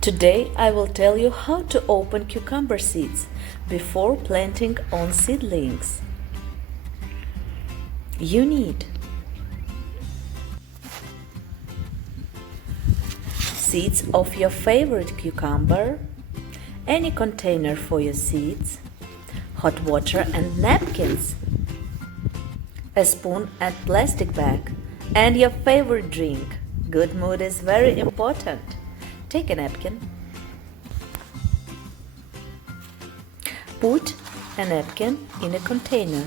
Today I will tell you how to open cucumber seeds before planting on seedlings. You need seeds of your favorite cucumber, any container for your seeds, hot water and napkins, a spoon and plastic bag, and your favorite drink. Good mood is very important. Take a napkin. Put a napkin in a container.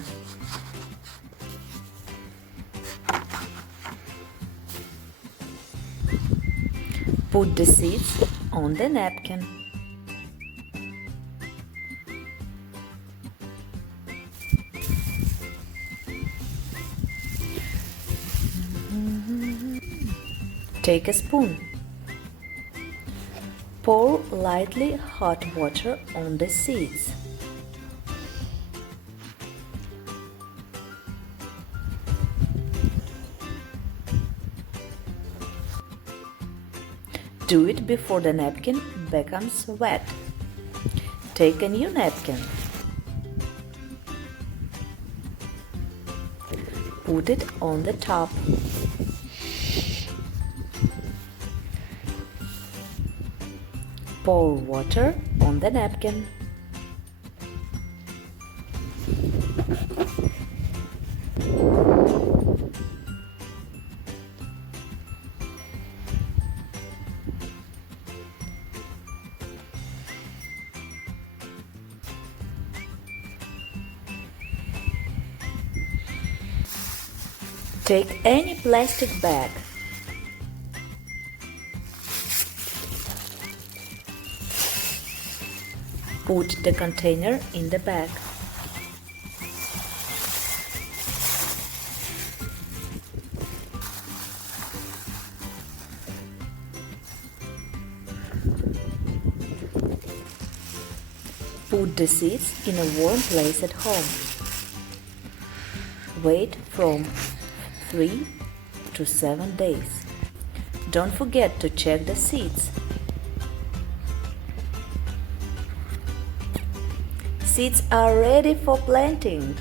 Put the seeds on the napkin. Take a spoon. Pour lightly hot water on the seeds. Do it before the napkin becomes wet. Take a new napkin. Put it on the top. Pour water on the napkin. Take any plastic bag. Put the container in the bag. Put the seeds in a warm place at home. Wait from 3 to 7 days. Don't forget to check the seeds. Seeds are ready for planting.